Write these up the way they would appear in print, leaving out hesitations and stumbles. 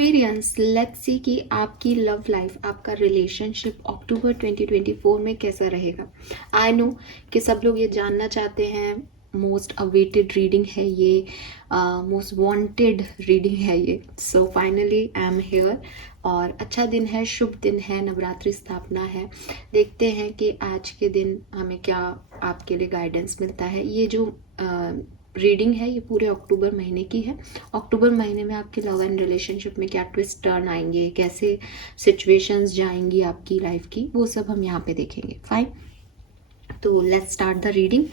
Aquarians, let's see कि आपकी love life, आपका रिलेशनशिप अक्टूबर 2024 में कैसा रहेगा। आई नो कि सब लोग ये जानना चाहते हैं, मोस्ट अवेटेड रीडिंग है ये, मोस्ट वांटेड रीडिंग है ये। So finally I am here और अच्छा दिन है, शुभ दिन है, नवरात्रि स्थापना है। देखते हैं कि आज के दिन हमें क्या आपके लिए गाइडेंस मिलता है। ये जो रीडिंग है ये पूरे अक्टूबर महीने की है। अक्टूबर महीने में आपके लव एंड रिलेशनशिप में क्या ट्विस्ट टर्न आएंगे, कैसे सिचुएशंस जाएंगी आपकी लाइफ की, वो सब हम यहाँ पे देखेंगे। फाइन, तो लेट्स स्टार्ट द रीडिंग।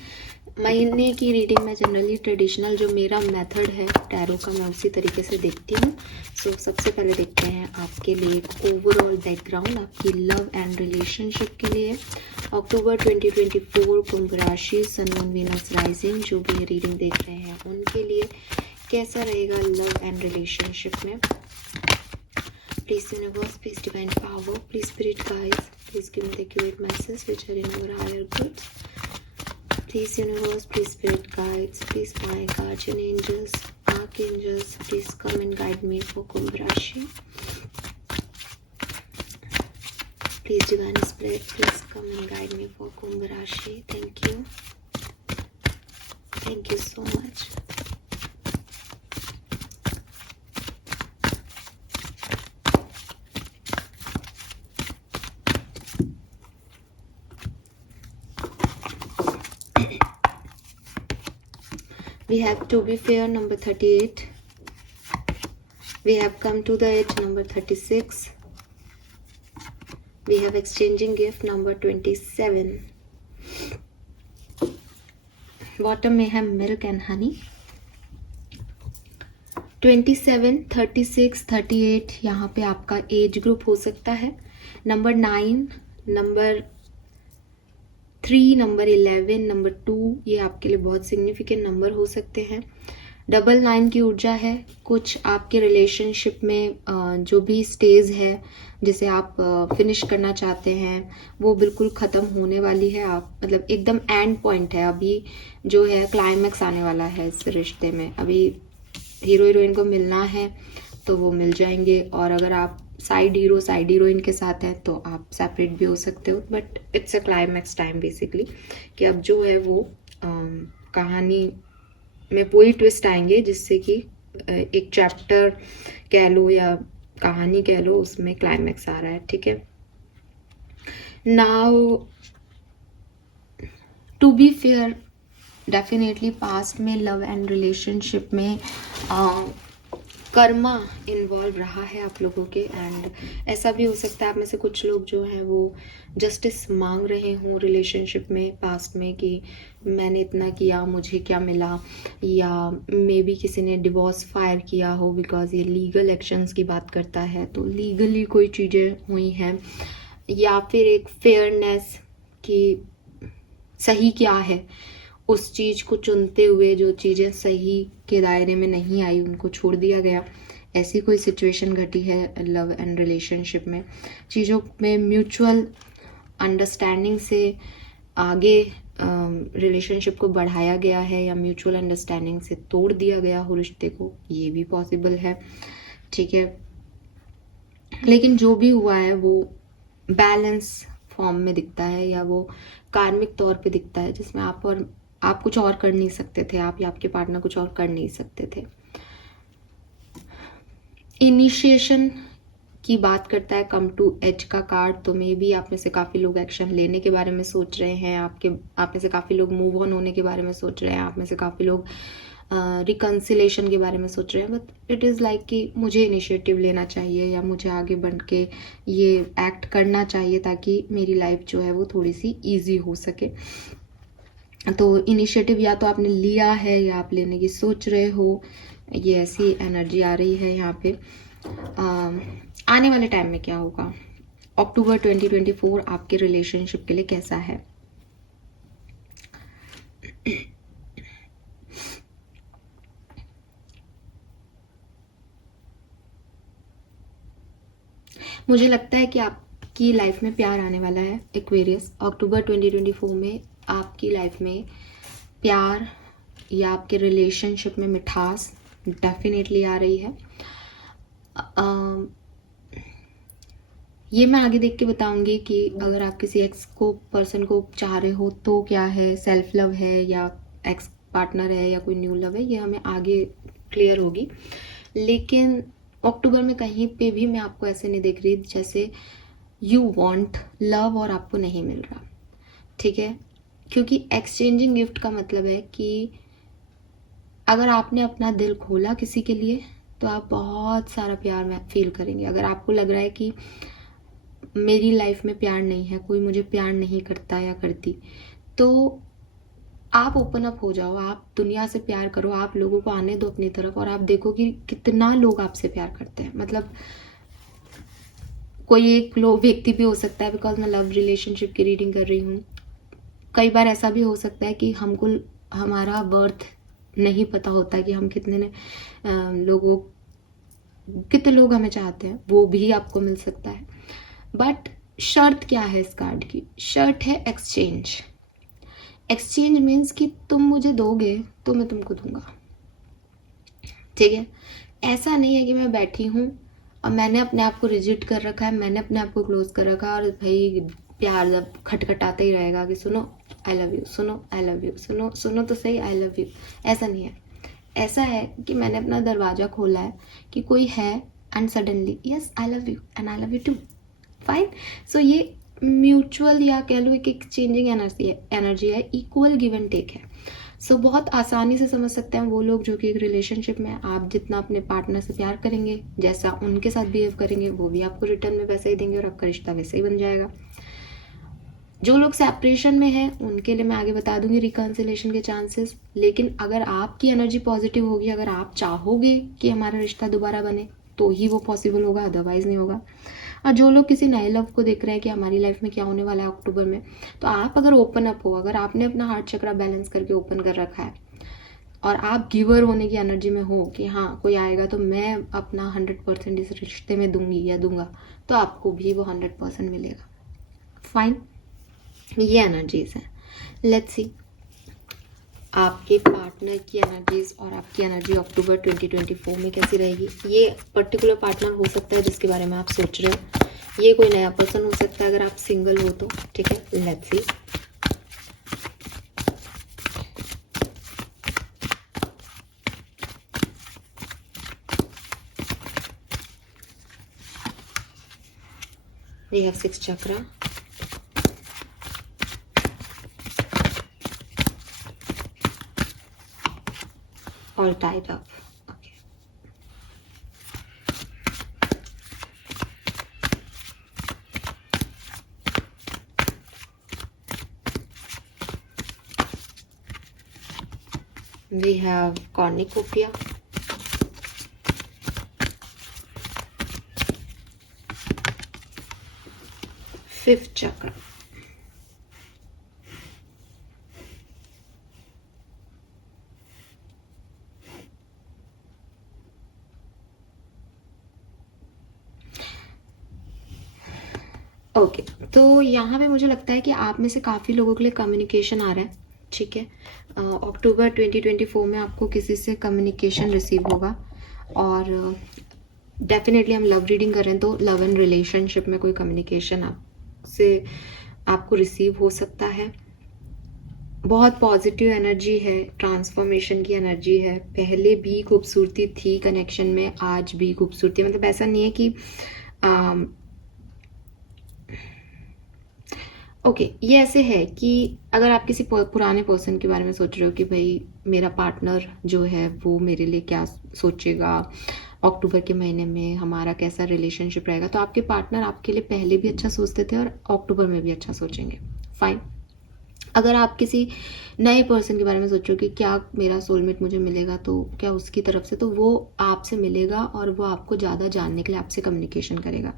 महीने की रीडिंग में जनरली ट्रेडिशनल जो मेरा मेथड है टैरो का, मैं उसी तरीके से देखती हूँ। सो सबसे पहले देखते हैं आपके लिए एक ओवरऑल बैकग्राउंड आपकी लव एंड रिलेशनशिप के लिए। अक्टूबर 2024 कुंभ राशि, सन मून वीनस राइजिंग, जो भी ये रीडिंग देख रहे हैं उनके लिए कैसा रहेगा लव एंड रिलेशनशिप में। Please universe, please divine power, please spirit guides, please give me the accurate message which are in our higher good. Please universe, please spirit guides, please my guardian angels, archangels, please come and guide me for Kumbh Rashi. Please divine spirit, please come and guide me for Kumbh Rashi. Thank you. Thank you so much. We have To Be Fair number 38. We have Come to the Edge number 36. We have Exchanging Gift number 27. Bottom में है Milk and Honey. 27, 36, 38 यहाँ पे आपका age group हो सकता है। Number 9, number 3, number 11, number 2 ये आपके लिए बहुत सिग्निफिकेंट नंबर हो सकते हैं। 99 की ऊर्जा है। कुछ आपके रिलेशनशिप में जो भी स्टेज है जिसे आप फिनिश करना चाहते हैं वो बिल्कुल ख़त्म होने वाली है। आप मतलब एकदम एंड पॉइंट है, अभी जो है क्लाइमैक्स आने वाला है इस रिश्ते में। अभी हीरो हीरोइन को मिलना है तो वो मिल जाएंगे, और अगर आप साइड हीरो साइड हीरोइन के साथ हैं तो आप सेपरेट भी हो सकते हो। But it's a climax time basically, कि अब जो है वो कहानी में वही ट्विस्ट आएंगे जिससे कि एक चैप्टर कह लो या कहानी कह लो, उसमें क्लाइमैक्स आ रहा है। ठीक है, now to be fair, definitely past में लव एंड रिलेशनशिप में कर्मा इन्वॉल्व रहा है आप लोगों के। एंड ऐसा भी हो सकता है आप में से कुछ लोग जो हैं वो जस्टिस मांग रहे हों रिलेशनशिप में पास्ट में, कि मैंने इतना किया मुझे क्या मिला, या मे बी किसी ने डिवोर्स फाइल किया हो, बिकॉज ये लीगल एक्शंस की बात करता है, तो लीगली कोई चीज़ें हुई हैं, या फिर एक फेयरनेस की सही क्या है उस चीज़ को चुनते हुए जो चीज़ें सही के दायरे में नहीं आई उनको छोड़ दिया गया। ऐसी कोई सिचुएशन घटी है लव एंड रिलेशनशिप में। चीज़ों में म्यूचुअल अंडरस्टैंडिंग से आगे रिलेशनशिप को बढ़ाया गया है, या म्यूचुअल अंडरस्टैंडिंग से तोड़ दिया गया हो रिश्ते को, ये भी पॉसिबल है। ठीक है, लेकिन जो भी हुआ है वो बैलेंस फॉर्म में दिखता है, या वो कार्मिक तौर पे दिखता है, जिसमें आप कुछ और कर नहीं सकते थे, आप या आपके पार्टनर कुछ और कर नहीं सकते थे। इनिशिएशन की बात करता है कम टू एज का कार्ड, तो मे बी आप में से काफ़ी लोग एक्शन लेने के बारे में सोच रहे हैं, आप में से काफ़ी लोग मूव ऑन होने के बारे में सोच रहे हैं, आप में से काफ़ी लोग रिकन्सिलेशन के बारे में सोच रहे हैं। बट इट इज़ लाइक कि मुझे इनिशिएटिव लेना चाहिए, या मुझे आगे बढ़ के ये एक्ट करना चाहिए ताकि मेरी लाइफ जो है वो थोड़ी सी ईजी हो सके। तो इनिशिएटिव या तो आपने लिया है या आप लेने की सोच रहे हो, ये ऐसी एनर्जी आ रही है यहाँ पे। आने वाले टाइम में क्या होगा, अक्टूबर 2024 आपके रिलेशनशिप के लिए कैसा है। मुझे लगता है कि आपकी लाइफ में प्यार आने वाला है एक्वेरियस। अक्टूबर 2024 में आपकी लाइफ में प्यार या आपके रिलेशनशिप में मिठास डेफिनेटली आ रही है। ये मैं आगे देख के बताऊंगी कि अगर आप किसी एक्स को पर्सन को चाह रहे हो तो क्या है, सेल्फ लव है या एक्स पार्टनर है या कोई न्यू लव है, ये हमें आगे क्लियर होगी। लेकिन अक्टूबर में कहीं पे भी मैं आपको ऐसे नहीं देख रही जैसे यू वांट लव और आपको नहीं मिल रहा, ठीक है। क्योंकि एक्सचेंजिंग गिफ्ट का मतलब है कि अगर आपने अपना दिल खोला किसी के लिए तो आप बहुत सारा प्यार फील करेंगे। अगर आपको लग रहा है कि मेरी लाइफ में प्यार नहीं है, कोई मुझे प्यार नहीं करता या करती, तो आप ओपन अप हो जाओ, आप दुनिया से प्यार करो, आप लोगों को आने दो अपनी तरफ और आप देखो कि कितना लोग आपसे प्यार करते हैं। मतलब कोई एक व्यक्ति भी हो सकता है, बिकॉज मैं लव रिलेशनशिप की रीडिंग कर रही हूँ। कई बार ऐसा भी हो सकता है कि हमको हमारा वर्थ नहीं पता होता कि हम कितने लोग हमें चाहते हैं, वो भी आपको मिल सकता है। बट शर्त क्या है इस कार्ड की? शर्त है एक्सचेंज। एक्सचेंज मीन्स कि तुम मुझे दोगे तो मैं तुमको दूंगा, ठीक है। ऐसा नहीं है कि मैं बैठी हूँ और मैंने अपने आप को रिजिट कर रखा है, मैंने अपने आप को क्लोज कर रखा है और भाई प्यार जब खटखटाते ही रहेगा कि सुनो आई लव यू, सुनो आई लव यू, सुनो सुनो तो सही आई लव यू। ऐसा नहीं है। ऐसा है कि मैंने अपना दरवाज़ा खोला है कि कोई है and suddenly yes I love you and I love you too, fine. So ये म्यूचुअल या कह लो एक एक्सचेंजिंग एनर्जी है, इक्वल गिव एंड टेक है। सो बहुत आसानी से समझ सकते हैं वो लोग जो कि एक रिलेशनशिप में आप जितना अपने पार्टनर से प्यार करेंगे, जैसा उनके साथ बिहेव करेंगे, वो भी आपको रिटर्न में वैसा ही देंगे और आपका रिश्ता वैसे ही बन जाएगा। जो लोग सेपरेशन में हैं उनके लिए मैं आगे बता दूंगी रिकन्सिलेशन के चांसेस। लेकिन अगर आपकी एनर्जी पॉजिटिव होगी, अगर आप चाहोगे कि हमारा रिश्ता दोबारा बने तो ही वो पॉसिबल होगा, अदरवाइज नहीं होगा। और जो लोग किसी नए लव को देख रहे हैं कि हमारी लाइफ में क्या होने वाला है अक्टूबर में, तो आप अगर ओपन अप हो, अगर आपने अपना हार्ट चक्रा बैलेंस करके ओपन कर रखा है और आप गिवर होने की एनर्जी में हो कि हाँ कोई आएगा तो मैं अपना 100% इस रिश्ते में दूंगी या दूंगा, तो आपको भी वो 100% मिलेगा, फाइन। ये एनर्जीज हैं। लेट्स सी आपके पार्टनर की एनर्जीज और आपकी एनर्जी अक्टूबर 2024 में कैसी रहेगी। ये पर्टिकुलर पार्टनर हो सकता है जिसके बारे में आप सोच रहे हो, ये कोई नया पर्सन हो सकता है अगर आप सिंगल हो तो, ठीक है। Let's see we have 6 chakra, all tied up. Okay. We have cornucopia, fifth chakra, okay. तो यहाँ पे मुझे लगता है कि आप में से काफ़ी लोगों के लिए कम्युनिकेशन आ रहा है, ठीक है। अक्टूबर 2024 में आपको किसी से कम्युनिकेशन रिसीव होगा और डेफिनेटली हम लव रीडिंग कर रहे हैं तो लव एंड रिलेशनशिप में कोई कम्युनिकेशन आपसे आपको रिसीव हो सकता है। बहुत पॉजिटिव एनर्जी है, ट्रांसफॉर्मेशन की एनर्जी है। पहले भी खूबसूरती थी कनेक्शन में, आज भी खूबसूरती है। मतलब ऐसा नहीं है कि ओके ये ऐसे है कि अगर आप किसी पुराने पर्सन के बारे में सोच रहे हो कि भाई मेरा पार्टनर जो है वो मेरे लिए क्या सोचेगा, अक्टूबर के महीने में हमारा कैसा रिलेशनशिप रहेगा, तो आपके पार्टनर आपके लिए पहले भी अच्छा सोचते थे और अक्टूबर में भी अच्छा सोचेंगे, फाइन। अगर आप किसी नए पर्सन के बारे में सोचो कि क्या मेरा सोलमेट मुझे मिलेगा, तो क्या उसकी तरफ से, तो वो आपसे मिलेगा और वो आपको ज़्यादा जानने के लिए आपसे कम्युनिकेशन करेगा।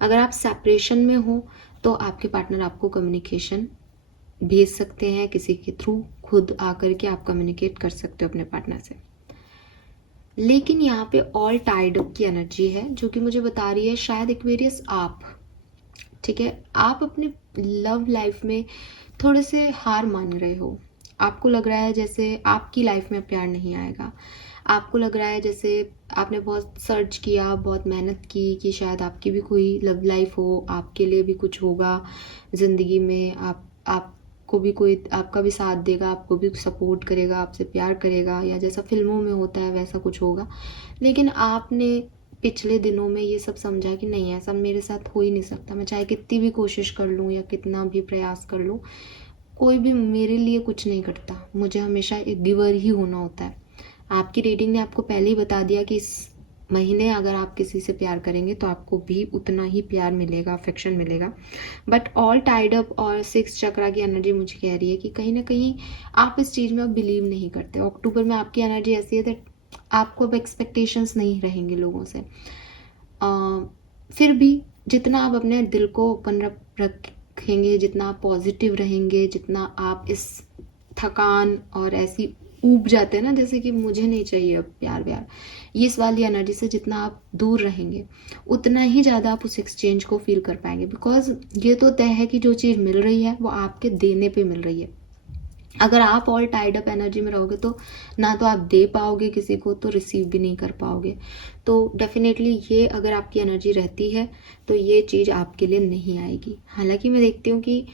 अगर आप सेपरेशन में हो तो आपके पार्टनर आपको कम्युनिकेशन भेज सकते हैं किसी के थ्रू, खुद आकर के आप कम्युनिकेट कर सकते हो अपने पार्टनर से। लेकिन यहाँ पे ऑल टाइड अप की एनर्जी है जो कि मुझे बता रही है शायद एक्वेरियस आप, ठीक है, आप अपने लव लाइफ में थोड़े से हार मान रहे हो। आपको लग रहा है जैसे आपकी लाइफ में प्यार नहीं आएगा, आपको लग रहा है जैसे आपने बहुत सर्च किया, बहुत मेहनत की कि शायद आपकी भी कोई लव लाइफ हो, आपके लिए भी कुछ होगा ज़िंदगी में, आपको भी कोई आपका भी साथ देगा, आपको भी सपोर्ट करेगा, आपसे प्यार करेगा, या जैसा फिल्मों में होता है वैसा कुछ होगा। लेकिन आपने पिछले दिनों में ये सब समझा कि नहीं, ऐसा मेरे साथ हो ही नहीं सकता, मैं चाहे कितनी भी कोशिश कर लूँ या कितना भी प्रयास कर लूँ, कोई भी मेरे लिए कुछ नहीं करता, मुझे हमेशा एक गिवर ही होना होता है। आपकी रीडिंग ने आपको पहले ही बता दिया कि इस महीने अगर आप किसी से प्यार करेंगे तो आपको भी उतना ही प्यार मिलेगा, अफेक्शन मिलेगा। बट ऑल टाइड अप और 6 चक्रा की एनर्जी मुझे कह रही है कि कहीं ना कहीं आप इस चीज़ में अब बिलीव नहीं करते। अक्टूबर में आपकी एनर्जी ऐसी है दैट आपको अब एक्सपेक्टेशंस नहीं रहेंगे लोगों से। फिर भी जितना आप अपने दिल को ओपन रखेंगे, जितना आप पॉजिटिव रहेंगे, जितना आप इस थकान और ऐसी ऊब जाते हैं ना जैसे कि मुझे नहीं चाहिए अब प्यार व्यार, ये इस वाली एनर्जी से जितना आप दूर रहेंगे उतना ही ज़्यादा आप उस एक्सचेंज को फील कर पाएंगे। बिकॉज ये तो तय है कि जो चीज़ मिल रही है वो आपके देने पे मिल रही है। अगर आप ऑल टाइड अप एनर्जी में रहोगे तो ना तो आप दे पाओगे किसी को, तो रिसीव भी नहीं कर पाओगे। तो डेफिनेटली ये अगर आपकी एनर्जी रहती है तो ये चीज़ आपके लिए नहीं आएगी। हालांकि मैं देखती हूँ कि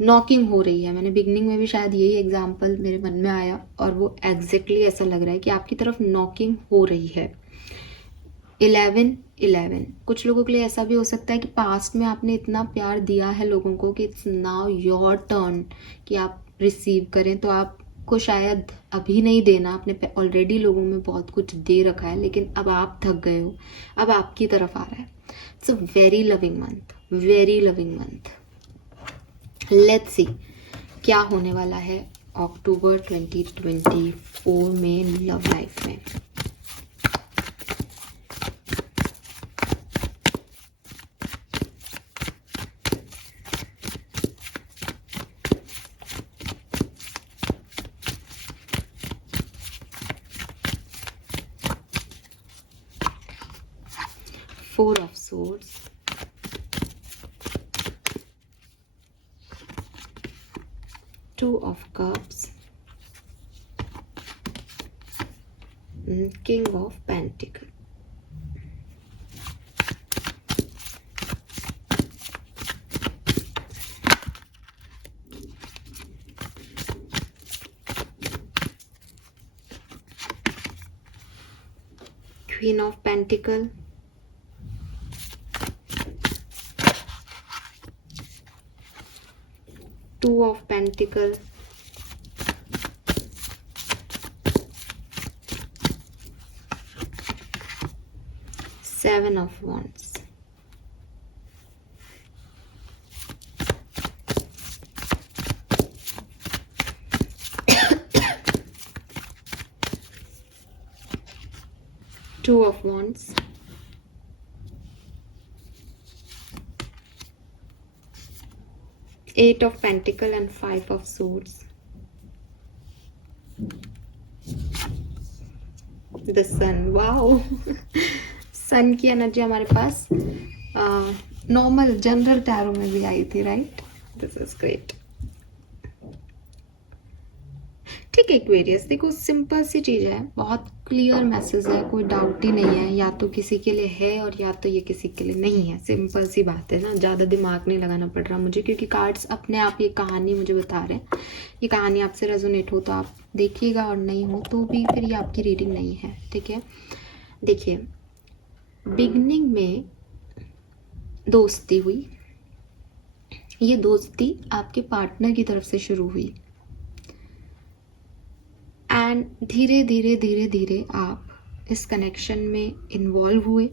नॉकिंग हो रही है, मैंने बिगनिंग में भी शायद यही एग्जाम्पल मेरे मन में आया और वो एग्जैक्टली ऐसा लग रहा है कि आपकी तरफ नॉकिंग हो रही है। 11-11 कुछ लोगों के लिए ऐसा भी हो सकता है कि पास्ट में आपने इतना प्यार दिया है लोगों को कि इट्स नाउ योर टर्न कि आप रिसीव करें। तो आपको शायद अभी नहीं देना, आपने ऑलरेडी लोगों में बहुत कुछ दे रखा है, लेकिन अब आप थक गए हो, अब आपकी तरफ आ रहा है। It's a very loving month, very loving month. Let's see क्या होने वाला है अक्टूबर 2024 में लव लाइफ में। Four of Swords, Two of Cups, King of Pentacles. Queen of Pentacles, Two of Pentacles, Seven of Wands. Two of Wands, Eight of Pentacles and Five of Swords. The Sun, wow sun की energy हमारे पास normal general tarot में भी आई थी, right? This is great. ठीक है Aquarius, देखो simple सी चीज़ है, बहुत क्लियर मैसेज है, कोई डाउट ही नहीं है, या तो किसी के लिए है और या तो ये किसी के लिए नहीं है। सिंपल सी बात है ना, ज़्यादा दिमाग नहीं लगाना पड़ रहा मुझे, क्योंकि कार्ड्स अपने आप ये कहानी मुझे बता रहे हैं। ये कहानी आपसे रेजोनेट हो तो आप देखिएगा और नहीं हो तो भी फिर ये आपकी रीडिंग नहीं है, ठीक है? देखिए बिगनिंग में दोस्ती हुई, ये दोस्ती आपके पार्टनर की तरफ से शुरू हुई एंड धीरे धीरे धीरे धीरे आप इस कनेक्शन में इन्वॉल्व हुए।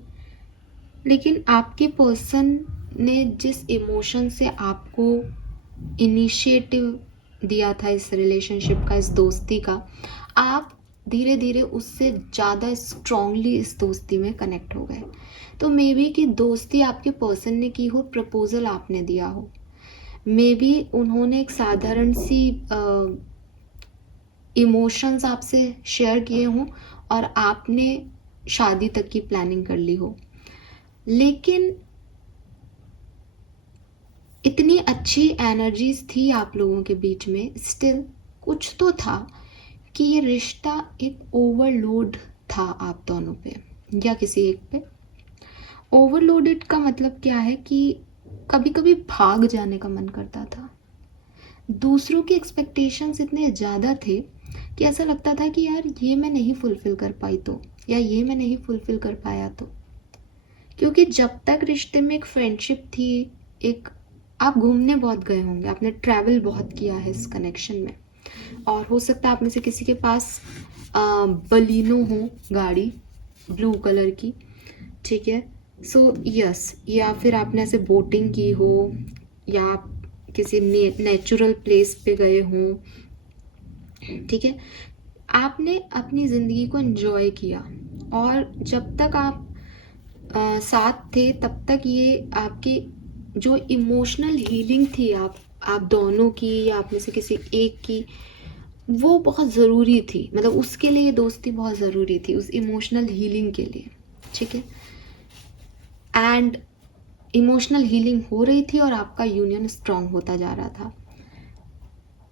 लेकिन आपके पर्सन ने जिस इमोशन से आपको इनिशिएटिव दिया था इस रिलेशनशिप का, इस दोस्ती का, आप धीरे धीरे उससे ज़्यादा स्ट्रांगली इस दोस्ती में कनेक्ट हो गए। तो मे बी कि दोस्ती आपके पर्सन ने की हो, प्रपोजल आपने दिया हो, मे बी उन्होंने एक साधारण सी इमोशंस आपसे शेयर किए हों और आपने शादी तक की प्लानिंग कर ली हो। लेकिन इतनी अच्छी एनर्जीज थी आप लोगों के बीच में, स्टिल कुछ तो था कि ये रिश्ता एक ओवरलोड था आप दोनों पे या किसी एक पे। ओवरलोडेड का मतलब क्या है कि कभी कभी भाग जाने का मन करता था। दूसरों के एक्सपेक्टेशंस इतने ज़्यादा थे कि ऐसा लगता था कि यार ये मैं नहीं फुलफ़िल कर पाई तो, या ये मैं नहीं फुलफ़िल कर पाया तो। क्योंकि जब तक रिश्ते में एक फ्रेंडशिप थी, एक आप घूमने बहुत गए होंगे, आपने ट्रैवल बहुत किया है इस कनेक्शन में, और हो सकता है आप में से किसी के पास बलिनो हो गाड़ी ब्लू कलर की, ठीक है। सो यस, या फिर आपने ऐसे बोटिंग की हो, या आप किसी नेचुरल प्लेस पे गए हों, ठीक है। आपने अपनी ज़िंदगी को एंजॉय किया, और जब तक आप साथ थे तब तक ये आपकी जो इमोशनल हीलिंग थी आप दोनों की या आप में से किसी एक की, वो बहुत ज़रूरी थी। मतलब उसके लिए ये दोस्ती बहुत ज़रूरी थी, उस इमोशनल हीलिंग के लिए, ठीक है। एंड इमोशनल हीलिंग हो रही थी और आपका यूनियन स्ट्रांग होता जा रहा था।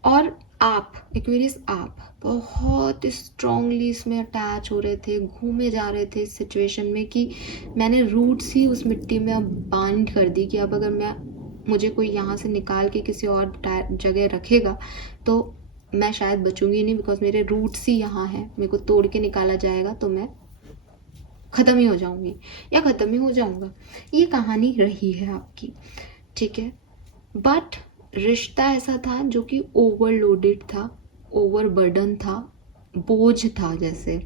और आप एक्वेरियस, आप बहुत स्ट्रांगली इसमें अटैच हो रहे थे, घूमे जा रहे थे इस सिचुएशन में कि मैंने रूट्स ही उस मिट्टी में अब बांध कर दी कि अब अगर मुझे कोई यहाँ से निकाल के किसी और जगह रखेगा तो मैं शायद बचूंगी नहीं, बिकॉज मेरे रूट्स ही यहाँ हैं। मेरे को तोड़ के निकाला जाएगा तो मैं ख़त्म ही हो जाऊंगी या ख़त्म ही हो जाऊंगा। ये कहानी रही है आपकी, ठीक है। बट रिश्ता ऐसा था जो कि ओवरलोडेड था, ओवरबर्डन था, बोझ था। जैसे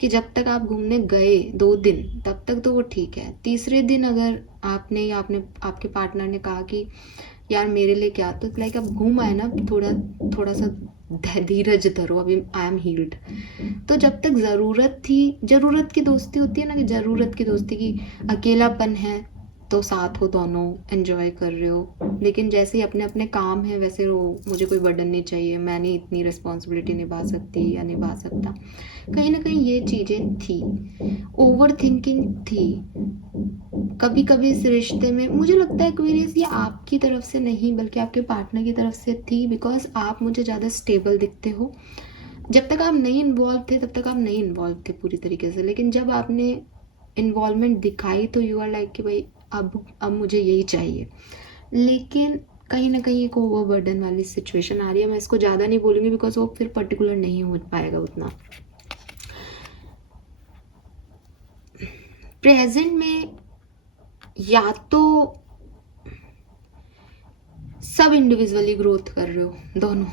कि जब तक आप घूमने गए 2 दिन तब तक तो वो ठीक है, तीसरे दिन अगर आपने या आपके पार्टनर ने कहा कि यार मेरे लिए क्या, तो लाइक अब घूम आए ना, थोड़ा सा धीरज धरो, अभी आई एम हील्ड। तो जब तक ज़रूरत की दोस्ती होती है ना, कि ज़रूरत की दोस्ती की अकेलापन है तो साथ हो, दोनों एंजॉय कर रहे हो, लेकिन जैसे ही अपने अपने काम है वैसे वो मुझे कोई बर्डन नहीं चाहिए, मैं नहीं इतनी रिस्पॉन्सिबिलिटी निभा सकती या निभा सकता। कहीं ना कहीं ये चीज़ें थी, ओवर थिंकिंग थी कभी कभी इस रिश्ते में। मुझे लगता है एक्वेरियस ये आपकी तरफ से नहीं बल्कि आपके पार्टनर की तरफ से थी, बिकॉज आप मुझे ज़्यादा स्टेबल दिखते हो। जब तक आप नहीं इन्वॉल्व थे तब तक आप नहीं इन्वॉल्व थे पूरी तरीके से, लेकिन जब आपने इन्वॉल्वमेंट दिखाई तो यू आर लाइक कि भाई अब मुझे यही चाहिए। लेकिन कहीं ना कहीं एक ओवरबर्डन वाली सिचुएशन आ रही है। मैं इसको ज़्यादा नहीं बोलूँगी बिकॉज वो फिर पर्टिकुलर नहीं हो पाएगा उतना। प्रेजेंट में या तो सब इंडिविजुअली ग्रोथ कर रहे हो दोनों,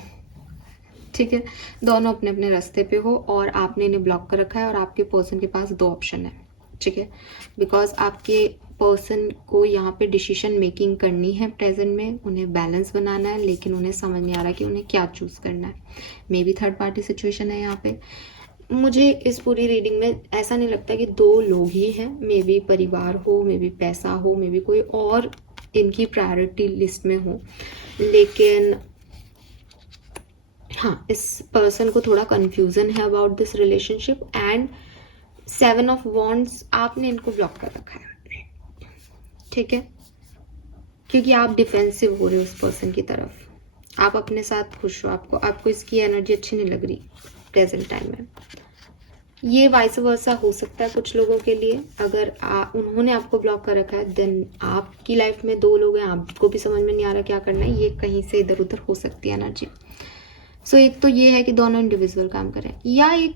ठीक है, दोनों अपने अपने रास्ते पे हो और आपने इन्हें ब्लॉक कर रखा है, और आपके पर्सन के पास 2 ऑप्शन है, ठीक है। बिकॉज आपके पर्सन को यहाँ पे डिसीजन मेकिंग करनी है प्रेजेंट में, उन्हें बैलेंस बनाना है, लेकिन उन्हें समझ नहीं आ रहा कि उन्हें क्या चूज़ करना है। May be third party situation है यहाँ पे। मुझे इस पूरी रीडिंग में ऐसा नहीं लगता कि 2 लोग ही हैं, मे बी परिवार हो, मे बी पैसा हो, मे बी कोई और इनकी प्रायोरिटी लिस्ट में हो। लेकिन हाँ, इस पर्सन को थोड़ा कन्फ्यूज़न है about this relationship. And 7 of wands, आपने इनको ब्लॉक कर रखा है, ठीक है, क्योंकि आप डिफेंसिव हो रहे हो उस पर्सन की तरफ। आप अपने साथ खुश हो, आपको इसकी एनर्जी अच्छी नहीं लग रही प्रेजेंट टाइम में। ये वाइस वर्सा हो सकता है कुछ लोगों के लिए। अगर उन्होंने आपको ब्लॉक कर रखा है, देन आपकी लाइफ में 2 लोग हैं, आपको भी समझ में नहीं आ रहा क्या करना है, ये कहीं से इधर उधर हो सकती है एनर्जी। सो एक तो ये है कि दोनों इंडिविजुअल काम करें, या एक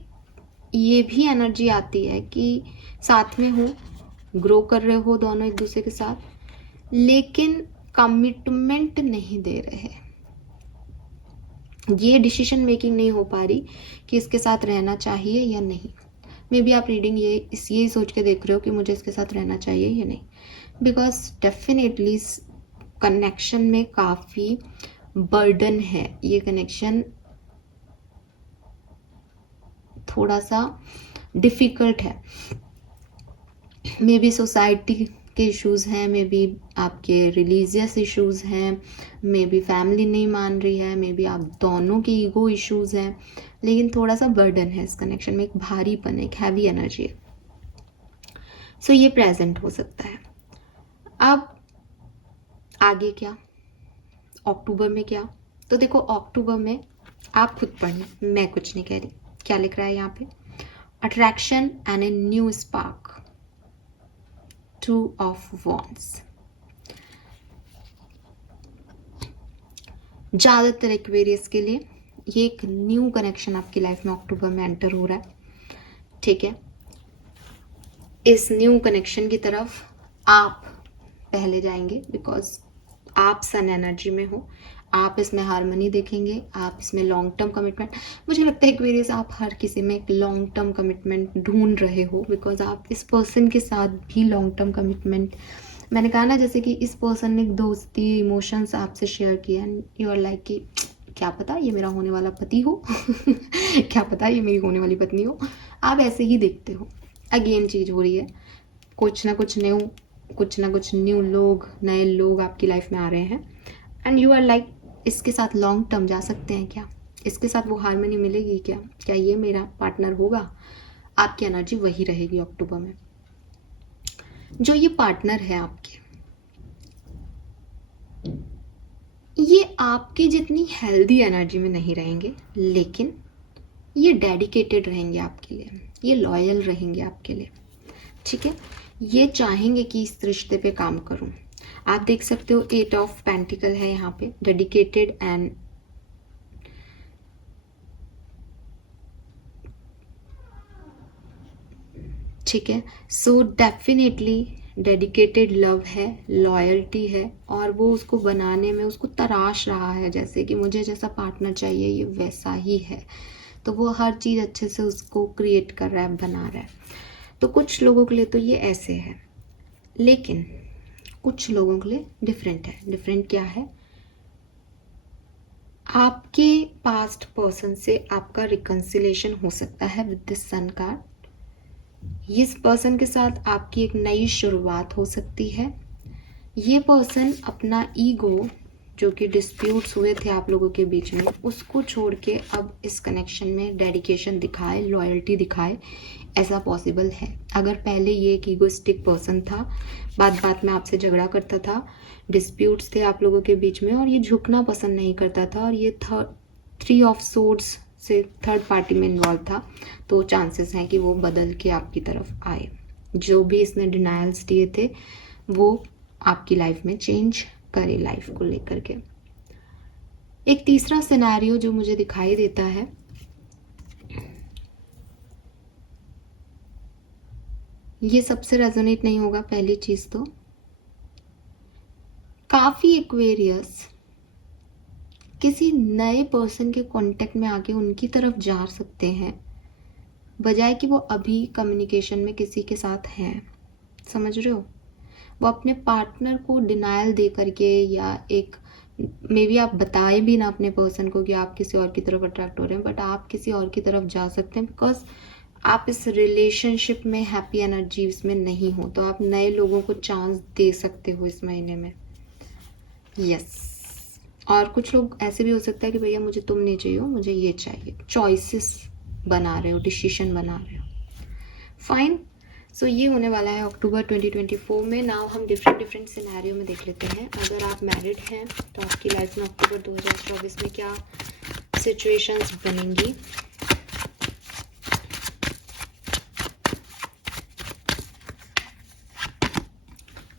ये भी एनर्जी आती है कि साथ में हो, ग्रो कर रहे हो दोनों एक दूसरे के साथ, लेकिन कमिटमेंट नहीं दे रहे। ये डिसीजन मेकिंग नहीं हो पा रही कि इसके साथ रहना चाहिए या नहीं। मे बी आप रीडिंग यही सोच के देख रहे हो कि मुझे इसके साथ रहना चाहिए या नहीं, बिकॉज डेफिनेटली कनेक्शन में काफ़ी बर्डन है। ये कनेक्शन थोड़ा सा डिफ़िकल्ट है। मे बी सोसाइटी के इश्यूज़ हैं, मे बी आपके रिलीजियस इश्यूज़ हैं, मे बी फैमिली नहीं मान रही है, मे बी आप दोनों के ईगो इश्यूज़ हैं, लेकिन थोड़ा सा बर्डन है इस कनेक्शन में, एक भारीपन है, एक हैवी एनर्जी है। सो ये प्रेजेंट हो सकता है। अब आगे क्या, अक्टूबर में क्या? तो देखो, अक्टूबर में आप खुद पढ़ें, मैं कुछ नहीं कह रही, क्या लिख रहा है यहाँ पे? Attraction and a new spark, 2 of wands. ज़्यादातर एक्वेरियस के लिए ये एक न्यू कनेक्शन आपकी लाइफ में अक्टूबर में एंटर हो रहा है, ठीक है। इस न्यू कनेक्शन की तरफ आप पहले जाएंगे बिकॉज आप सन एनर्जी में हो, आप इसमें हार्मनी देखेंगे, आप इसमें लॉन्ग टर्म कमिटमेंट, मुझे लगता है एक्वेरियस आप हर किसी में एक लॉन्ग टर्म कमिटमेंट ढूंढ रहे हो बिकॉज आप इस पर्सन के साथ भी लॉन्ग टर्म कमिटमेंट, मैंने कहा ना जैसे कि इस पर्सन ने दोस्ती इमोशंस आपसे शेयर किया एंड यू आर लाइक कि क्या पता ये मेरा होने वाला पति हो क्या पता ये मेरी होने वाली पत्नी हो, आप ऐसे ही देखते हो। अगेन चीज़ हो रही है, कुछ ना कुछ न्यू लोग, नए लोग आपकी लाइफ में आ रहे हैं एंड यू आर लाइक इसके साथ लॉन्ग टर्म जा सकते हैं क्या, इसके साथ वो हार्मनी मिलेगी क्या ये मेरा पार्टनर होगा। आपकी एनर्जी वही रहेगी अक्टूबर में। जो ये पार्टनर है आपके, ये आपकी जितनी हेल्दी एनर्जी में नहीं रहेंगे, लेकिन ये डेडिकेटेड रहेंगे आपके लिए, ये लॉयल रहेंगे आपके लिए, ठीक है। ये चाहेंगे कि इस रिश्ते पे काम करूं। आप देख सकते हो 8 ऑफ पेंटिकल है यहाँ पे, डेडिकेटेड एंड ठीक है। सो डेफिनेटली डेडिकेटेड लव है, लॉयल्टी है और वो उसको बनाने में उसको तराश रहा है, जैसे कि मुझे जैसा पार्टनर चाहिए ये वैसा ही है, तो वो हर चीज़ अच्छे से उसको क्रिएट कर रहा है, बना रहा है। तो कुछ लोगों के लिए तो ये ऐसे है, लेकिन कुछ लोगों के लिए डिफरेंट है। डिफरेंट क्या है? आपके पास्ट पर्सन से आपका रिकंसिलेशन हो सकता है विद दिस सन कार्ड। इस पर्सन के साथ आपकी एक नई शुरुआत हो सकती है। ये पर्सन अपना ईगो जो कि डिस्प्यूट्स हुए थे आप लोगों के बीच में, उसको छोड़ के अब इस कनेक्शन में डेडिकेशन दिखाए, लॉयल्टी दिखाए, ऐसा पॉसिबल है। अगर पहले ये एक ईगोइस्टिक पर्सन था, बात में आपसे झगड़ा करता था, डिस्प्यूट्स थे आप लोगों के बीच में और ये झुकना पसंद नहीं करता था और ये 3 ऑफ सोर्ड्स से थर्ड पार्टी में इन्वॉल्व था, तो चांसेस हैं कि वो बदल के आपकी तरफ आए। जो भी इसने डिनायल्स दिए थे वो आपकी लाइफ में चेंज करे, लाइफ को लेकर के। एक तीसरा सिनेरियो जो मुझे दिखाई देता है, ये सबसे रेजोनेट नहीं होगा। पहली चीज तो काफी एक्वेरियस किसी नए पर्सन के कांटेक्ट में आके उनकी तरफ जा सकते हैं, बजाय कि वो अभी कम्युनिकेशन में किसी के साथ हैं। समझ रहे हो? वो अपने पार्टनर को डिनायल दे करके, या एक मे बी आप बताए भी ना अपने पर्सन को कि आप किसी और की तरफ अट्रैक्ट हो रहे हैं, बट आप किसी और की तरफ जा सकते हैं बिकॉज आप इस रिलेशनशिप में हैप्पी एनर्जी में नहीं हो, तो आप नए लोगों को चांस दे सकते हो इस महीने में। यस। और कुछ लोग ऐसे भी हो सकता है कि भैया मुझे तुम नहीं चाहिए, मुझे ये चाहिए। चॉइसेस बना रहे हो, डिसीजन बना रहे हो। फाइन। सो ये होने वाला है अक्टूबर 2024 में। नाउ हम डिफरेंट सिनेरियो में देख लेते हैं। अगर आप मैरिड हैं तो आपकी लाइफ में अक्टूबर 2024 में क्या सिचुएशंस बनेंगी।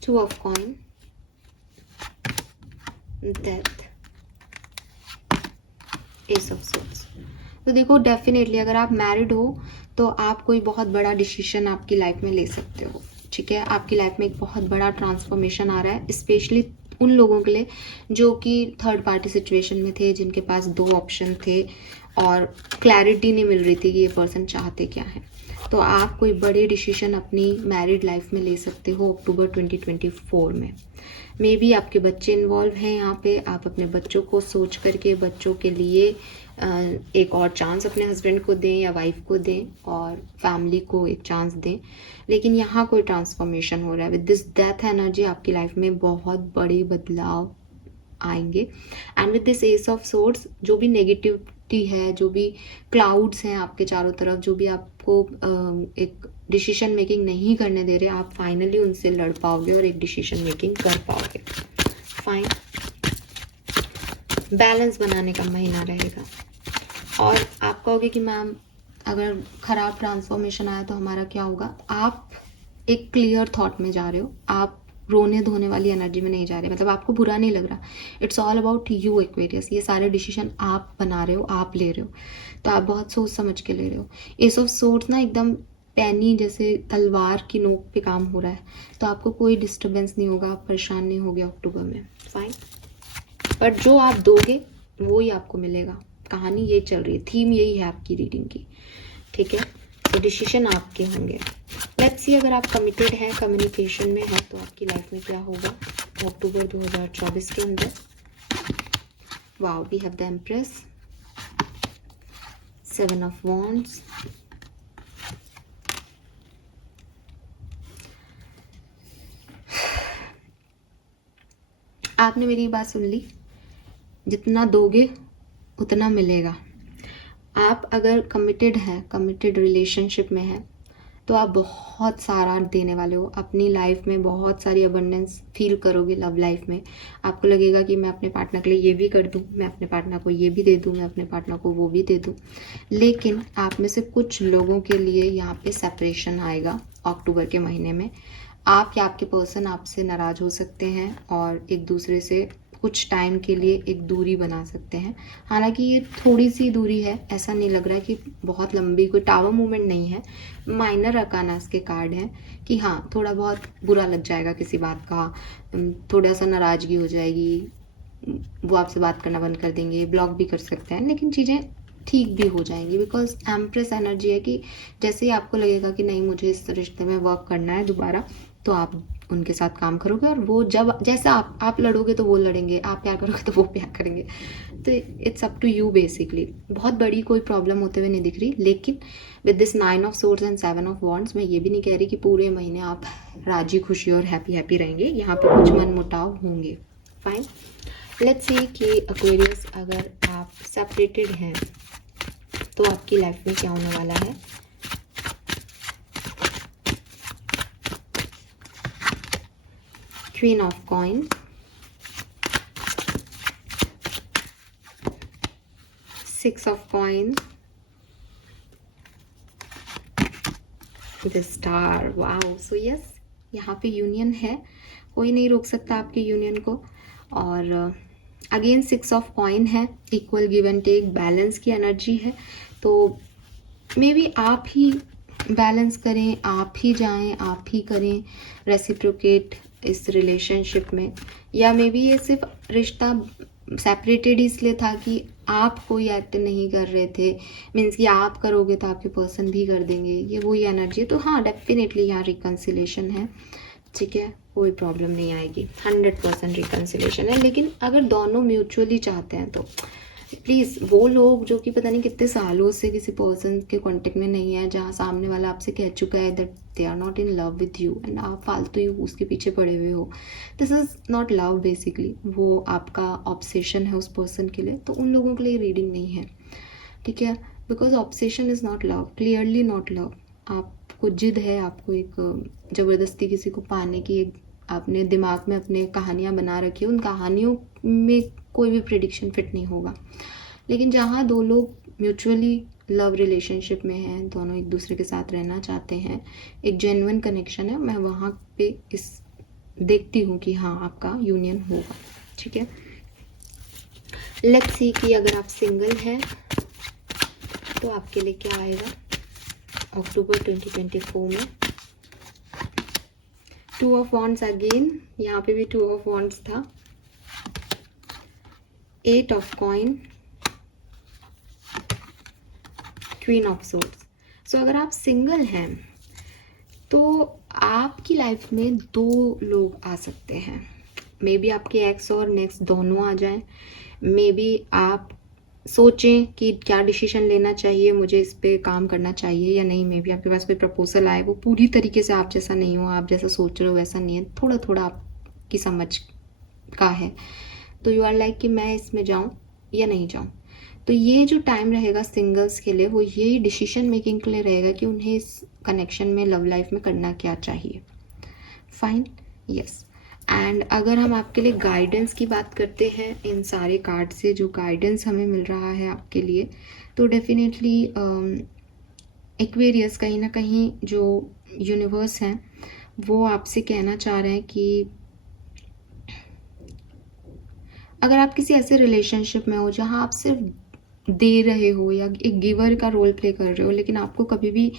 Two of coin, death, S of swords. तो देखो डेफिनेटली अगर आप मैरिड हो तो आप कोई बहुत बड़ा डिसीजन आपकी लाइफ में ले सकते हो, ठीक है। आपकी लाइफ में एक बहुत बड़ा ट्रांसफॉर्मेशन आ रहा है, स्पेशली उन लोगों के लिए जो कि थर्ड पार्टी सिचुएशन में थे, जिनके पास 2 ऑप्शन थे और क्लैरिटी नहीं मिल रही थी कि ये पर्सन चाहते क्या है। तो आप कोई बड़े डिसीजन अपनी मैरिड लाइफ में ले सकते हो अक्टूबर 2024 में। मे बी आपके बच्चे इन्वॉल्व हैं यहाँ पे, आप अपने बच्चों को सोच करके बच्चों के लिए एक और चांस अपने हस्बैंड को दें या वाइफ को दें और फैमिली को एक चांस दें। लेकिन यहाँ कोई ट्रांसफॉर्मेशन हो रहा है विद दिस डेथ एनर्जी। आपकी लाइफ में बहुत बड़े बदलाव आएंगे and with this S of swords, जो भी नेगेटिविटी है, जो भी क्लाउड्स हैं आपके चारों तरफ, जो भी आपको एक डिसीजन मेकिंग नहीं करने दे रहे, आप फाइनली उनसे लड़ पाओगे और एक डिसीजन मेकिंग कर पाओगे। फाइन। बैलेंस बनाने का महीना रहेगा। और आप कहोगे कि मैम अगर ख़राब ट्रांसफॉर्मेशन आया तो हमारा क्या होगा, आप एक क्लियर थॉट में जा रहे हो, आप रोने धोने वाली एनर्जी में नहीं जा रहे, मतलब आपको बुरा नहीं लग रहा। It's all about you Aquarius, ये सारे डिसीजन आप बना रहे हो, आप ले रहे हो, तो आप बहुत सोच समझ के ले रहे हो। एस ऑफ सोर्ड्स ना एकदम पैनी जैसे तलवार की नोक पे काम हो रहा है, तो आपको कोई डिस्टर्बेंस नहीं होगा, आप परेशान नहीं होगे अक्टूबर में, फाइन। पर जो आप दोगे वो ही आपको मिलेगा, कहानी ये चल रही है, थीम यही है आपकी रीडिंग की, ठीक है। तो डिसीजन आपके होंगे। लेट्स सी, अगर आप कमिटेड हैं, कम्युनिकेशन में है, तो आपकी लाइफ में क्या होगा अक्टूबर 2024 के अंदर। Wow, we have the empress, 7 of wands, आपने मेरी बात सुन ली, जितना दोगे उतना मिलेगा। आप अगर कमिटेड हैं, कमिटेड रिलेशनशिप में हैं, तो आप बहुत सारा देने वाले हो अपनी लाइफ में, बहुत सारी अबंडेंस फील करोगे लव लाइफ में। आपको लगेगा कि मैं अपने पार्टनर के लिए ये भी कर दूं, मैं अपने पार्टनर को ये भी दे दूं, मैं अपने पार्टनर को वो भी दे दूं। लेकिन आप में से कुछ लोगों के लिए यहाँ पे सेपरेशन आएगा अक्टूबर के महीने में। आप या आपके पर्सन आपसे नाराज़ हो सकते हैं और एक दूसरे से कुछ टाइम के लिए एक दूरी बना सकते हैं। हालांकि ये थोड़ी सी दूरी है, ऐसा नहीं लग रहा है कि बहुत लंबी, कोई टावर मूवमेंट नहीं है, माइनर अरकानास के कार्ड हैं कि हाँ थोड़ा बहुत बुरा लग जाएगा किसी बात का, थोड़ा सा नाराज़गी हो जाएगी, वो आपसे बात करना बंद कर देंगे, ब्लॉक भी कर सकते हैं, लेकिन चीज़ें ठीक भी हो जाएंगी। बिकॉज एम्प्रेस एनर्जी है कि जैसे ही आपको लगेगा कि नहीं मुझे इस रिश्ते में वर्क करना है दोबारा, तो आप उनके साथ काम करोगे, और वो जब जैसा आप लड़ोगे तो वो लड़ेंगे, आप प्यार करोगे तो वो प्यार करेंगे। तो it's up to you basically. बहुत बड़ी कोई प्रॉब्लम होते हुए नहीं दिख रही, लेकिन with this 9 of swords and 7 of wands, मैं ये भी नहीं कह रही कि पूरे महीने आप राजी खुशी और हैप्पी रहेंगे, यहाँ पे कुछ मन मुटाव होंगे, फाइन। लेट्स सी कि एक्वेरियस, अगर आप सेपरेटेड हैं तो आपकी लाइफ में क्या होने वाला है। Queen of coin, six of coin, the star. Wow, so yes, यहाँ पे यूनियन है, कोई नहीं रोक सकता आपके यूनियन को। और अगेन 6 ऑफ कॉइन है, equal give and take, balance की एनर्जी है। तो मे बी आप ही बैलेंस करें, आप ही जाएं, आप ही करें रेसिप्रोकेट इस रिलेशनशिप में, या मे बी ये सिर्फ रिश्ता सेपरेटेड इसलिए था कि आप कोई एक्ट नहीं कर रहे थे, मीन्स कि आप करोगे तो आपके पर्सन भी कर देंगे, ये वही एनर्जी है। तो हाँ, डेफिनेटली यहाँ रिकन्सिलेशन है, ठीक है, कोई प्रॉब्लम नहीं आएगी, 100% रिकन्सिलेशन है। लेकिन अगर दोनों म्यूचुअली चाहते हैं तो प्लीज़, वो लोग जो कि पता नहीं कितने सालों से किसी पर्सन के कांटेक्ट में नहीं है, जहाँ सामने वाला आपसे कह चुका है that they are not in love with you एंड आप फालतू ही उसके पीछे पड़े हुए हो, this is not love basically, वो आपका ऑब्सेशन है उस पर्सन के लिए, तो उन लोगों के लिए रीडिंग नहीं है, ठीक है। Because obsession is not love, clearly not love. आपको जिद है, आपको एक ज़बरदस्ती किसी को पाने की एक आपने दिमाग में अपने कहानियाँ बना रखी है, उन कहानियों में कोई भी प्रेडिक्शन फिट नहीं होगा। लेकिन जहाँ दो लोग म्यूचुअली लव रिलेशनशिप में हैं, दोनों एक दूसरे के साथ रहना चाहते हैं, एक जेन्युइन कनेक्शन है, मैं वहाँ पे इस देखती हूँ कि हाँ आपका यूनियन होगा, ठीक है। लेट्स सी कि अगर आप सिंगल हैं तो आपके लिए क्या आएगा अक्टूबर 2024 में। 2 ऑफ वॉन्ड्स अगेन, यहाँ पे भी 2 ऑफ वॉन्ड्स था, 8 of coin, queen of swords. So अगर आप सिंगल हैं तो आपकी लाइफ में 2 लोग आ सकते हैं, मे बी आपके एक्स और नेक्स्ट दोनों आ जाएं, मे बी आप सोचें कि क्या डिसीजन लेना चाहिए, मुझे इस पे काम करना चाहिए या नहीं, मे बी आपके पास कोई प्रपोजल आए, वो पूरी तरीके से आप जैसा नहीं हो, आप जैसा सोच रहे हो वैसा नहीं है, थोड़ा थोड़ा आपकी समझ का है, तो यू आर लाइक कि मैं इसमें जाऊं या नहीं जाऊं। तो ये जो टाइम रहेगा सिंगल्स के लिए, वो यही डिसीजन मेकिंग के लिए रहेगा कि उन्हें इस कनेक्शन में, लव लाइफ में करना क्या चाहिए, फाइन, यस। एंड अगर हम आपके लिए गाइडेंस की बात करते हैं, इन सारे कार्ड से जो गाइडेंस हमें मिल रहा है आपके लिए, तो डेफिनेटली एक्वेरियस, कहीं ना कहीं जो यूनिवर्स हैं वो आपसे कहना चाह रहे हैं कि अगर आप किसी ऐसे रिलेशनशिप में हो जहाँ आप सिर्फ दे रहे हो या एक गिवर का रोल प्ले कर रहे हो, लेकिन आपको कभी भी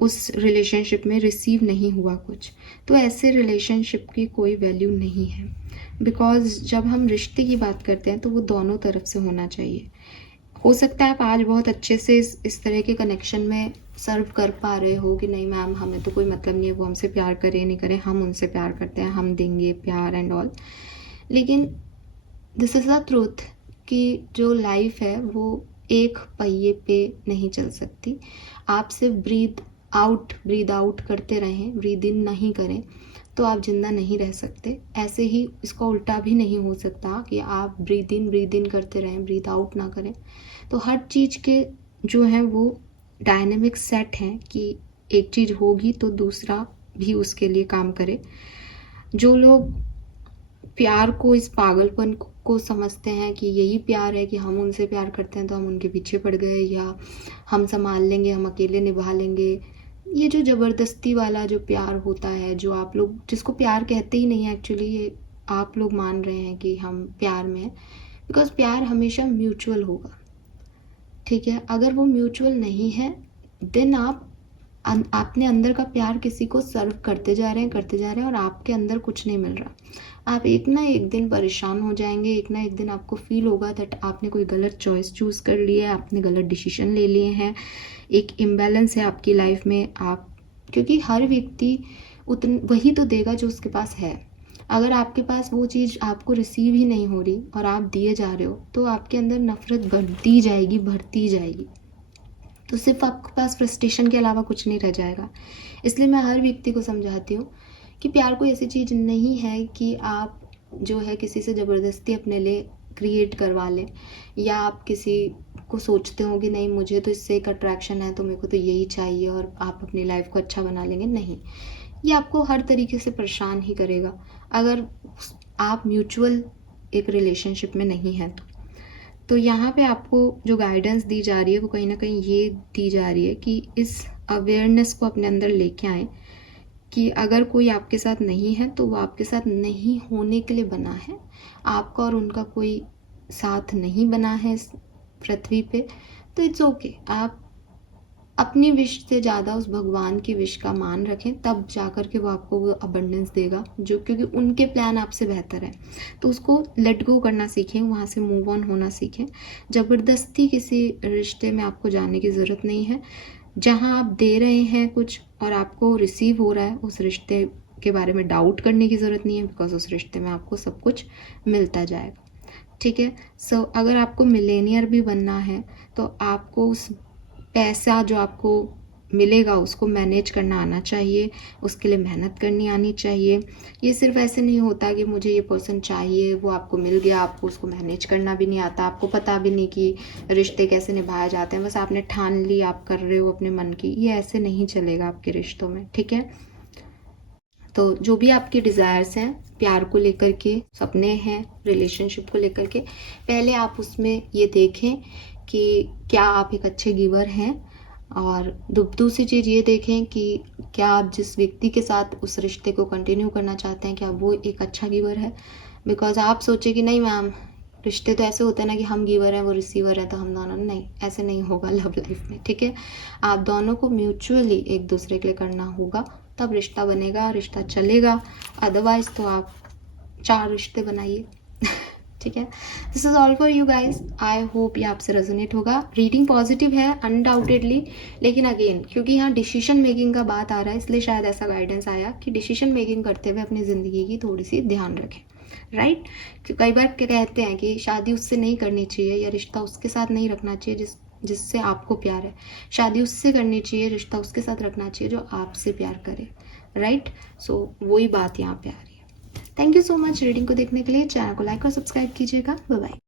उस रिलेशनशिप में रिसीव नहीं हुआ कुछ, तो ऐसे रिलेशनशिप की कोई वैल्यू नहीं है। बिकॉज जब हम रिश्ते की बात करते हैं तो वो दोनों तरफ से होना चाहिए। हो सकता है आप आज बहुत अच्छे से इस तरह के कनेक्शन में सर्व कर पा रहे हो कि नहीं मैम हमें तो कोई मतलब नहीं है वो हमसे प्यार करे नहीं करे, हम उनसे प्यार करते हैं, हम देंगे प्यार एंड ऑल। लेकिन दिस इज़ द ट्रूथ कि जो लाइफ है वो एक पहिए पे नहीं चल सकती। आप सिर्फ ब्रीद आउट करते रहें, ब्रीद इन नहीं करें तो आप जिंदा नहीं रह सकते। ऐसे ही इसका उल्टा भी नहीं हो सकता कि आप ब्रीद इन करते रहें, ब्रीद आउट ना करें। तो हर चीज़ के जो है वो डायनेमिक सेट हैं कि एक चीज़ होगी तो दूसरा भी उसके लिए काम करे। जो लोग प्यार को इस पागलपन को समझते हैं कि यही प्यार है कि हम उनसे प्यार करते हैं तो हम उनके पीछे पड़ गए, या हम संभाल लेंगे, हम अकेले निभा लेंगे, ये जो ज़बरदस्ती वाला जो प्यार होता है, जो आप लोग जिसको प्यार कहते ही नहीं है एक्चुअली, ये आप लोग मान रहे हैं कि हम प्यार में हैं। बिकॉज प्यार हमेशा म्यूचुअल होगा, ठीक है। अगर वो म्यूचुअल नहीं है देन आप अपने अंदर का प्यार किसी को सर्व करते जा रहे हैं और आपके अंदर कुछ नहीं मिल रहा। आप एक ना एक दिन परेशान हो जाएंगे, एक ना एक दिन आपको फील होगा दैट आपने कोई गलत चॉइस चूज़ कर लिया है, आपने गलत डिसीजन ले लिए हैं, एक इम्बैलेंस है आपकी लाइफ में। आप क्योंकि हर व्यक्ति वही तो देगा जो उसके पास है। अगर आपके पास वो चीज़ आपको रिसीव ही नहीं हो रही और आप दिए जा रहे हो तो आपके अंदर नफरत बढ़ती जाएगी, तो सिर्फ आपके पास फ्रस्ट्रेशन के अलावा कुछ नहीं रह जाएगा। इसलिए मैं हर व्यक्ति को समझाती हूँ कि प्यार कोई ऐसी चीज़ नहीं है कि आप जो है किसी से ज़बरदस्ती अपने लिए क्रिएट करवा लें, या आप किसी को सोचते हो कि नहीं मुझे तो इससे एक अट्रैक्शन है तो मेरे को तो यही चाहिए और आप अपनी लाइफ को अच्छा बना लेंगे। नहीं, ये आपको हर तरीके से परेशान ही करेगा अगर आप म्यूचुअल एक रिलेशनशिप में नहीं हैं तो यहाँ पे आपको जो गाइडेंस दी जा रही है वो कहीं ना कहीं ये दी जा रही है कि इस अवेयरनेस को अपने अंदर लेके आएँ कि अगर कोई आपके साथ नहीं है तो वो आपके साथ नहीं होने के लिए बना है। आपका और उनका कोई साथ नहीं बना है इस पृथ्वी पे, तो इट्स ओके। आप अपनी विश से ज़्यादा उस भगवान की विश का मान रखें, तब जाकर के वो आपको वो अबंडेंस देगा जो, क्योंकि उनके प्लान आपसे बेहतर है। तो उसको लेट गो करना सीखें, वहाँ से मूव ऑन होना सीखें। ज़बरदस्ती किसी रिश्ते में आपको जाने की ज़रूरत नहीं है। जहाँ आप दे रहे हैं कुछ और आपको रिसीव हो रहा है, उस रिश्ते के बारे में डाउट करने की ज़रूरत नहीं है, बिकॉज उस रिश्ते में आपको सब कुछ मिलता जाएगा, ठीक है। सो अगर आपको मिलेनियर भी बनना है तो आपको उस पैसा जो आपको मिलेगा उसको मैनेज करना आना चाहिए, उसके लिए मेहनत करनी आनी चाहिए। ये सिर्फ ऐसे नहीं होता कि मुझे ये पर्सन चाहिए, वो आपको मिल गया, आपको उसको मैनेज करना भी नहीं आता, आपको पता भी नहीं कि रिश्ते कैसे निभाए जाते हैं, बस आपने ठान ली आप कर रहे हो अपने मन की। ये ऐसे नहीं चलेगा आपके रिश्तों में, ठीक है। तो जो भी आपके डिज़ायर्स हैं प्यार को लेकर के, सपने हैं रिलेशनशिप को लेकर के, पहले आप उसमें ये देखें कि क्या आप एक अच्छे गिवर हैं, और दूसरी चीज़ ये देखें कि क्या आप जिस व्यक्ति के साथ उस रिश्ते को कंटिन्यू करना चाहते हैं क्या वो एक अच्छा गिवर है। बिकॉज आप सोचे कि नहीं मैम रिश्ते तो ऐसे होते हैं ना कि हम गिवर हैं वो रिसीवर है तो हम दोनों, नहीं ऐसे नहीं होगा लव लाइफ में, ठीक है। आप दोनों को म्यूचुअली एक दूसरे के लिए करना होगा, तब रिश्ता बनेगा, रिश्ता चलेगा। अदरवाइज तो आप 4 रिश्ते बनाइए ठीक है। This is all for you guys. I hope ये आपसे रेजोनेट होगा। रीडिंग पॉजिटिव है अनडाउटेडली, लेकिन अगेन क्योंकि यहाँ डिसीजन मेकिंग का बात आ रहा है इसलिए शायद ऐसा गाइडेंस आया कि डिसीजन मेकिंग करते हुए अपनी ज़िंदगी की थोड़ी सी ध्यान रखें, राइट। कई बार क्या कहते हैं कि शादी उससे नहीं करनी चाहिए या रिश्ता उसके साथ नहीं रखना चाहिए जिससे आपको प्यार है। शादी उससे करनी चाहिए, रिश्ता उसके साथ रखना चाहिए जो आपसे प्यार करे, राइट। सो वही बात यहाँ पे आ रही है। Thank you so much reading को देखने के लिए। चैनल को लाइक और सब्सक्राइब कीजिएगा। Bye bye.